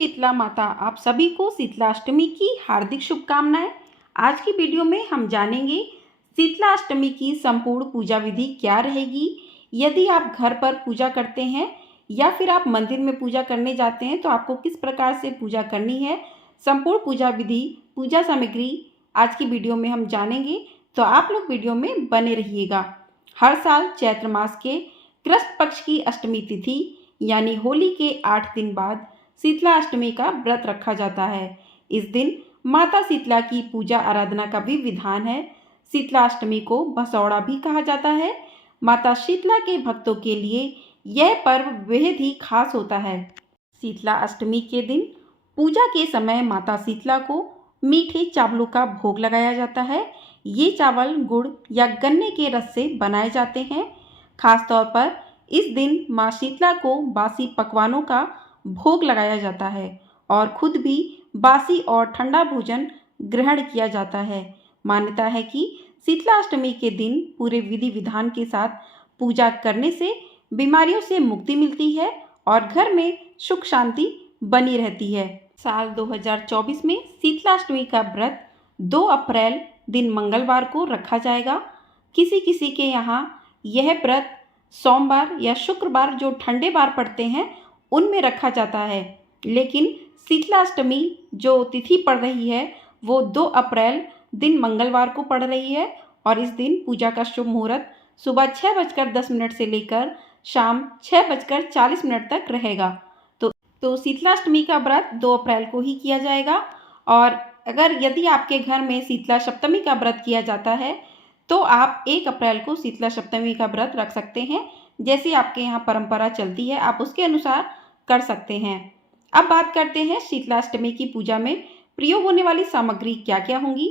शीतला माता, आप सभी को शीतलाष्टमी की हार्दिक शुभकामनाएं। आज की वीडियो में हम जानेंगे शीतलाष्टमी की संपूर्ण पूजा विधि क्या रहेगी। यदि आप घर पर पूजा करते हैं या फिर आप मंदिर में पूजा करने जाते हैं तो आपको किस प्रकार से पूजा करनी है, संपूर्ण पूजा विधि, पूजा सामग्री आज की वीडियो में हम जानेंगे। तो आप लोग वीडियो में बने रहिएगा। हर साल चैत्र मास के कृष्ण पक्ष की अष्टमी तिथि यानी होली के 8 दिन बाद शीतला अष्टमी का व्रत रखा जाता है। इस दिन माता शीतला की पूजा आराधना का भी विधान है। शीतला अष्टमी को बसौड़ा भी कहा जाता है। माता शीतला के भक्तों के लिए यह पर्व बेहद ही खास होता है। शीतला अष्टमी के दिन पूजा के समय माता शीतला को मीठे चावलों का भोग लगाया जाता है। ये चावल गुड़ या गन्ने के रस से बनाए जाते हैं। खासतौर पर इस दिन माँ शीतला को बासी पकवानों का भोग लगाया जाता है और खुद भी बासी और ठंडा भोजन ग्रहण किया जाता है। मान्यता है कि शीतलाष्टमी के दिन पूरे विधि विधान के साथ पूजा करने से बीमारियों से मुक्ति मिलती है और घर में सुख शांति बनी रहती है। साल 2024 में शीतलाष्टमी का व्रत 2 अप्रैल दिन मंगलवार को रखा जाएगा। किसी किसी के यहाँ यह व्रत सोमवार या शुक्रवार जो ठंडे वार पड़ते हैं उनमें रखा जाता है, लेकिन शीतलाष्टमी जो तिथि पड़ रही है वो 2 अप्रैल दिन मंगलवार को पड़ रही है और इस दिन पूजा का शुभ मुहूर्त सुबह 6:10 से लेकर शाम 6:40 तक रहेगा। तो शीतलाष्टमी का व्रत 2 अप्रैल को ही किया जाएगा। और अगर यदि आपके घर में शीतला सप्तमी का व्रत किया जाता है तो आप 1 अप्रैल को शीतला सप्तमी का व्रत रख सकते हैं। जैसे आपके यहाँ परंपरा चलती है आप उसके अनुसार कर सकते हैं। अब बात करते हैं शीतलाष्टमी की पूजा में प्रयोग होने वाली सामग्री क्या क्या होंगी।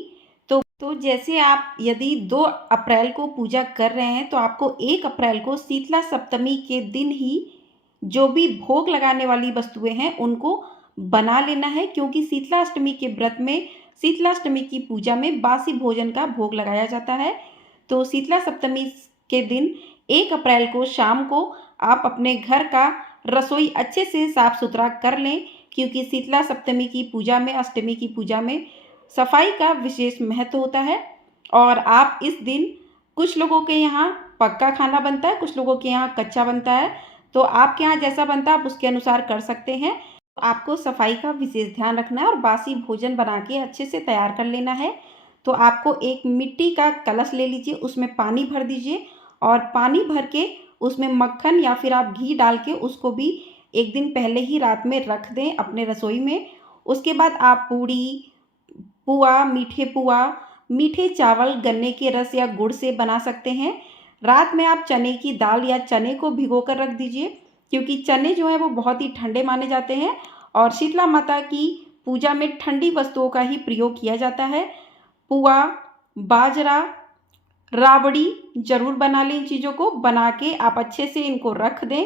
तो जैसे आप यदि 2 अप्रैल को पूजा कर रहे हैं तो आपको 1 अप्रैल को शीतला सप्तमी के दिन ही जो भी भोग लगाने वाली वस्तुएं हैं उनको बना लेना है, क्योंकि शीतलाष्टमी के व्रत में शीतलाष्टमी की पूजा में बासी भोजन का भोग लगाया जाता है। तो शीतला सप्तमी के दिन 1 अप्रैल को शाम को आप अपने घर का रसोई अच्छे से साफ सुथरा कर लें, क्योंकि शीतला सप्तमी की पूजा में, अष्टमी की पूजा में सफाई का विशेष महत्व होता है। और आप इस दिन, कुछ लोगों के यहाँ पक्का खाना बनता है, कुछ लोगों के यहाँ कच्चा बनता है, तो आपके यहाँ जैसा बनता है आप उसके अनुसार कर सकते हैं। आपको सफाई का विशेष ध्यान रखना है और बासी भोजन बना के अच्छे से तैयार कर लेना है। तो आपको एक मिट्टी का कलश ले लीजिए, उसमें पानी भर दीजिए और पानी भर के उसमें मक्खन या फिर आप घी डाल के उसको भी एक दिन पहले ही रात में रख दें अपने रसोई में। उसके बाद आप पूड़ी, पुआ, मीठे चावल गन्ने के रस या गुड़ से बना सकते हैं। रात में आप चने की दाल या चने को भिगो कर रख दीजिए, क्योंकि चने जो हैं वो बहुत ही ठंडे माने जाते हैं और शीतला माता की पूजा में ठंडी वस्तुओं का ही प्रयोग किया जाता है। पुआ, बाजरा, राबड़ी जरूर बना लें। इन चीज़ों को बना के आप अच्छे से इनको रख दें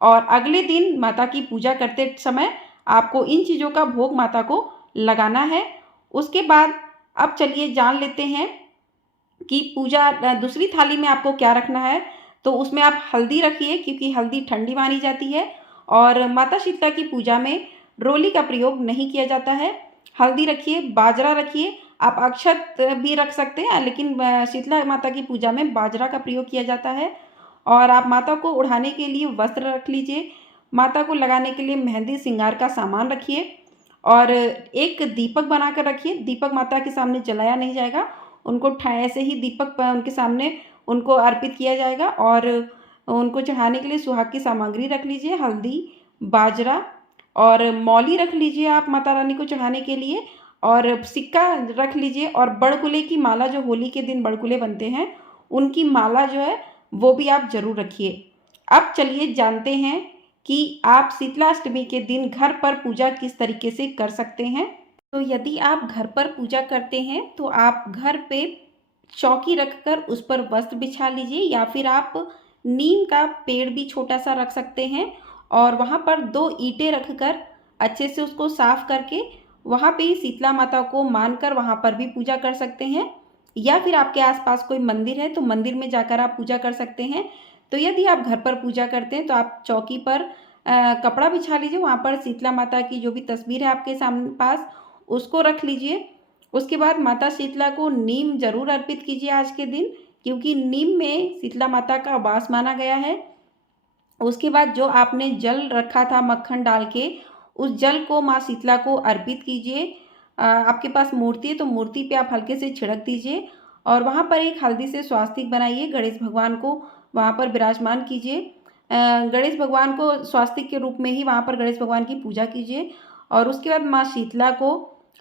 और अगले दिन माता की पूजा करते समय आपको इन चीज़ों का भोग माता को लगाना है। उसके बाद अब चलिए जान लेते हैं कि पूजा दूसरी थाली में आपको क्या रखना है। तो उसमें आप हल्दी रखिए, क्योंकि हल्दी ठंडी मानी जाती है और माता शीतला की पूजा में रोली का प्रयोग नहीं किया जाता है। हल्दी रखिए, बाजरा रखिए, आप अक्षत भी रख सकते हैं, लेकिन शीतला माता की पूजा में बाजरा का प्रयोग किया जाता है। और आप माता को ओढ़ाने के लिए वस्त्र रख लीजिए, माता को लगाने के लिए मेहंदी श्रृंगार का सामान रखिए और एक दीपक बना कर रखिए। दीपक माता के सामने जलाया नहीं जाएगा, उनको ऐसे ही दीपक उनके सामने उनको अर्पित किया जाएगा। और उनको चढ़ाने के लिए सुहाग की सामग्री रख लीजिए, हल्दी, बाजरा और मौली रख लीजिए आप माता रानी को चढ़ाने के लिए, और सिक्का रख लीजिए और बड़कुले की माला, जो होली के दिन बड़कुले बनते हैं उनकी माला जो है वो भी आप जरूर रखिए। अब चलिए जानते हैं कि आप शीतलाष्टमी के दिन घर पर पूजा किस तरीके से कर सकते हैं। तो यदि आप घर पर पूजा करते हैं तो आप घर पे चौकी रखकर उस पर वस्त्र बिछा लीजिए, या फिर आप नीम का पेड़ भी छोटा सा रख सकते हैं और वहाँ पर 2 ईंटें रखकर अच्छे से उसको साफ करके वहाँ पे ही शीतला माता को मानकर वहाँ पर भी पूजा कर सकते हैं। या फिर आपके आसपास कोई मंदिर है तो मंदिर में जाकर आप पूजा कर सकते हैं। तो यदि आप घर पर पूजा करते हैं तो आप चौकी पर कपड़ा बिछा लीजिए, वहाँ पर शीतला माता की जो भी तस्वीर है आपके सामने पास उसको रख लीजिए। उसके बाद माता शीतला को नीम जरूर अर्पित कीजिए आज के दिन, क्योंकि नीम में शीतला माता का वास माना गया है। उसके बाद जो आपने जल रखा था मक्खन डाल के, उस जल को माँ शीतला को अर्पित कीजिए। आपके पास मूर्ति है तो मूर्ति पे आप हल्के से छिड़क दीजिए और वहाँ पर एक हल्दी से स्वास्तिक बनाइए, गणेश भगवान को वहाँ पर विराजमान कीजिए। गणेश भगवान को स्वास्तिक के रूप में ही वहाँ पर गणेश भगवान की पूजा कीजिए और उसके बाद माँ शीतला को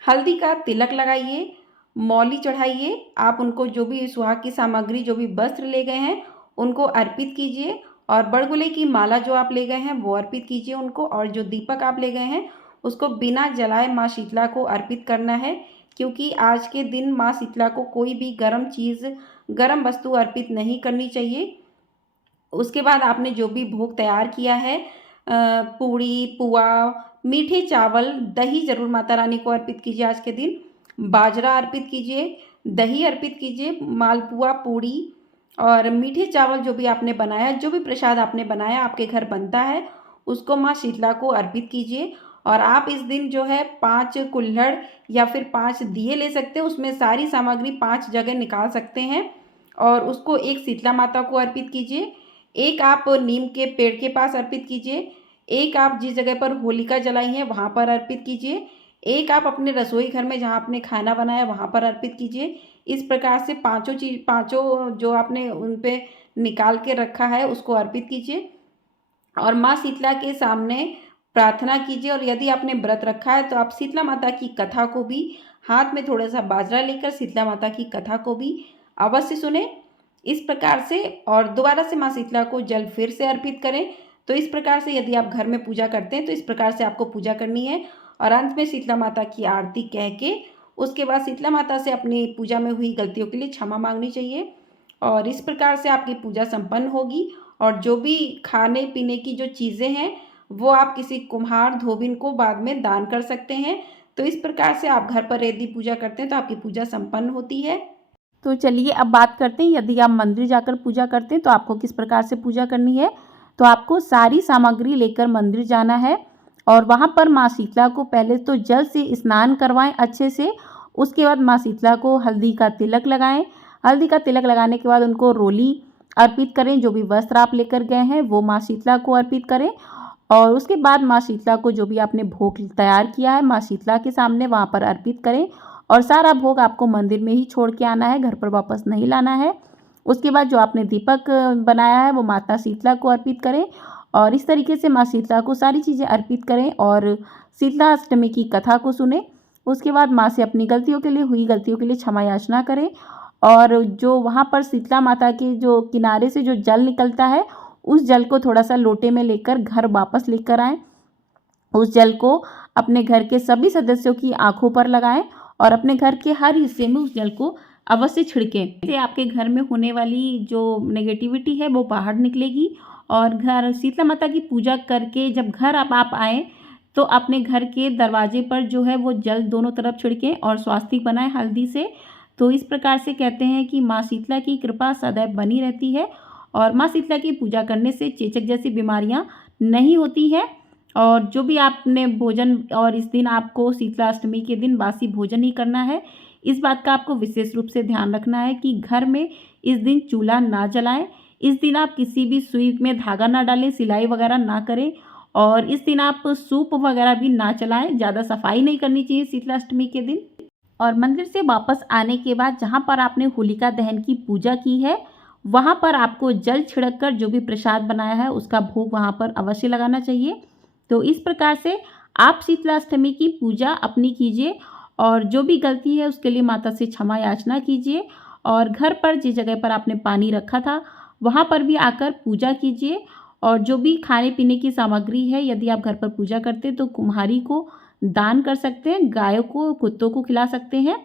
हल्दी का तिलक लगाइए, मौली चढ़ाइए। आप उनको जो भी सुहाग की सामग्री, जो भी वस्त्र ले गए हैं उनको अर्पित कीजिए और बड़गुले की माला जो आप ले गए हैं वो अर्पित कीजिए उनको, और जो दीपक आप ले गए हैं उसको बिना जलाए माँ शीतला को अर्पित करना है, क्योंकि आज के दिन माँ शीतला को कोई भी गर्म चीज़, गर्म वस्तु अर्पित नहीं करनी चाहिए। उसके बाद आपने जो भी भोग तैयार किया है, पूड़ी, पुआ, मीठे चावल, दही जरूर माता रानी को अर्पित कीजिए आज के दिन। बाजरा अर्पित कीजिए, दही अर्पित कीजिए, मालपुआ, पूड़ी और मीठे चावल जो भी आपने बनाया, जो भी प्रसाद आपने बनाया आपके घर बनता है, उसको माँ शीतला को अर्पित कीजिए। और आप इस दिन जो है 5 कुल्हड़ या फिर 5 दिए ले सकते हैं, उसमें सारी सामग्री 5 जगह निकाल सकते हैं और उसको एक शीतला माता को अर्पित कीजिए, एक आप नीम के पेड़ के पास अर्पित कीजिए, एक आप जिस जगह पर होलिका जलाई है वहाँ पर अर्पित कीजिए, एक आप अपने रसोई घर में जहाँ आपने खाना बनाया वहाँ पर अर्पित कीजिए। इस प्रकार से पाँचों जो आपने उन पे निकाल के रखा है उसको अर्पित कीजिए और माँ शीतला के सामने प्रार्थना कीजिए। और यदि आपने व्रत रखा है तो आप शीतला माता की कथा को भी, हाथ में थोड़ा सा बाजरा लेकर शीतला माता की कथा को भी अवश्य सुने। इस प्रकार से और दोबारा से माँ शीतला को जल फिर से अर्पित करें। तो इस प्रकार से यदि आप घर में पूजा करते हैं तो इस प्रकार से आपको पूजा करनी है और अंत में शीतला माता की आरती कह के उसके बाद शीतला माता से अपनी पूजा में हुई गलतियों के लिए क्षमा मांगनी चाहिए और इस प्रकार से आपकी पूजा संपन्न होगी। और जो भी खाने पीने की जो चीज़ें हैं वो आप किसी कुम्हार, धोबिन को बाद में दान कर सकते हैं। तो इस प्रकार से आप घर पर यदि पूजा करते हैं तो आपकी पूजा संपन्न होती है। तो चलिए अब बात करते हैं, यदि आप मंदिर जाकर पूजा करते हैं तो आपको किस प्रकार से पूजा करनी है। तो आपको सारी सामग्री लेकर मंदिर जाना है और वहाँ पर माँ शीतला को पहले तो जल से स्नान करवाएं अच्छे से। उसके बाद माँ शीतला को हल्दी का तिलक लगाएं। हल्दी का तिलक लगाने के बाद उनको रोली अर्पित करें, जो भी वस्त्र आप लेकर गए हैं वो माँ शीतला को अर्पित करें और उसके बाद माँ शीतला को जो भी आपने भोग तैयार किया है माँ शीतला के सामने वहाँ पर अर्पित करें और सारा भोग आपको मंदिर में ही छोड़ के आना है, घर पर वापस नहीं लाना है। उसके बाद जो आपने दीपक बनाया है वो माता शीतला को अर्पित करें और इस तरीके से माँ शीतला को सारी चीज़ें अर्पित करें और शीतला अष्टमी की कथा को सुने। उसके बाद माँ से अपनी गलतियों के लिए, हुई गलतियों के लिए क्षमा याचना करें और जो वहाँ पर शीतला माता के जो किनारे से जो जल निकलता है उस जल को थोड़ा सा लोटे में लेकर घर वापस लेकर आएँ। उस जल को अपने घर के सभी सदस्यों की आंखों पर लगाएं और अपने घर के हर हिस्से में उस जल को अवश्य छिड़कें। इससे आपके घर में होने वाली जो नेगेटिविटी है वो बाहर निकलेगी और घर शीतला माता की पूजा करके जब घर आप आएँ तो अपने घर के दरवाजे पर जो है वो जल दोनों तरफ छिड़कें और स्वास्तिक बनाएं हल्दी से। तो इस प्रकार से कहते हैं कि माँ शीतला की कृपा सदैव बनी रहती है और माँ शीतला की पूजा करने से चेचक जैसी बीमारियाँ नहीं होती हैं। और जो भी आपने भोजन, और इस दिन आपको शीतला अष्टमी के दिन बासी भोजन ही करना है। इस बात का आपको विशेष रूप से ध्यान रखना है कि घर में इस दिन चूल्हा ना जलाएं। इस दिन आप किसी भी सुई में धागा ना डालें, सिलाई वगैरह ना करें और इस दिन आप सूप वगैरह भी ना चलाएं। ज़्यादा सफाई नहीं करनी चाहिए शीतला अष्टमी के दिन। और मंदिर से वापस आने के बाद जहाँ पर आपने होलिका दहन की पूजा की है वहाँ पर आपको जल छिड़क कर जो भी प्रसाद बनाया है उसका भोग वहाँ पर अवश्य लगाना चाहिए। तो इस प्रकार से आप शीतला अष्टमी की पूजा अपनी कीजिए और जो भी गलती है उसके लिए माता से क्षमा याचना कीजिए और घर पर जिस जगह पर आपने पानी रखा था वहाँ पर भी आकर पूजा कीजिए। और जो भी खाने पीने की सामग्री है यदि आप घर पर पूजा करते हैं तो कुम्हारी को दान कर सकते हैं, गायों को, कुत्तों को खिला सकते हैं।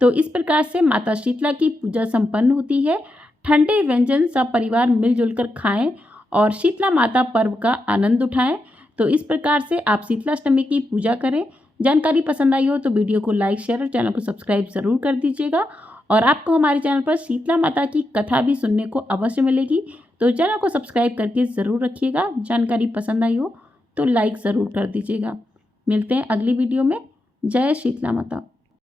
तो इस प्रकार से माता शीतला की पूजा संपन्न होती है। ठंडे व्यंजन सब परिवार मिलजुल कर खाएं और शीतला माता पर्व का आनंद उठाएं। तो इस प्रकार से आप शीतला अष्टमी की पूजा करें। जानकारी पसंद आई हो तो वीडियो को लाइक, शेयर और चैनल को सब्सक्राइब ज़रूर कर दीजिएगा और आपको हमारे चैनल पर शीतला माता की कथा भी सुनने को अवश्य मिलेगी। तो चैनल को सब्सक्राइब करके ज़रूर रखिएगा। जानकारी पसंद आई हो तो लाइक ज़रूर कर दीजिएगा। मिलते हैं अगली वीडियो में। जय शीतला माता।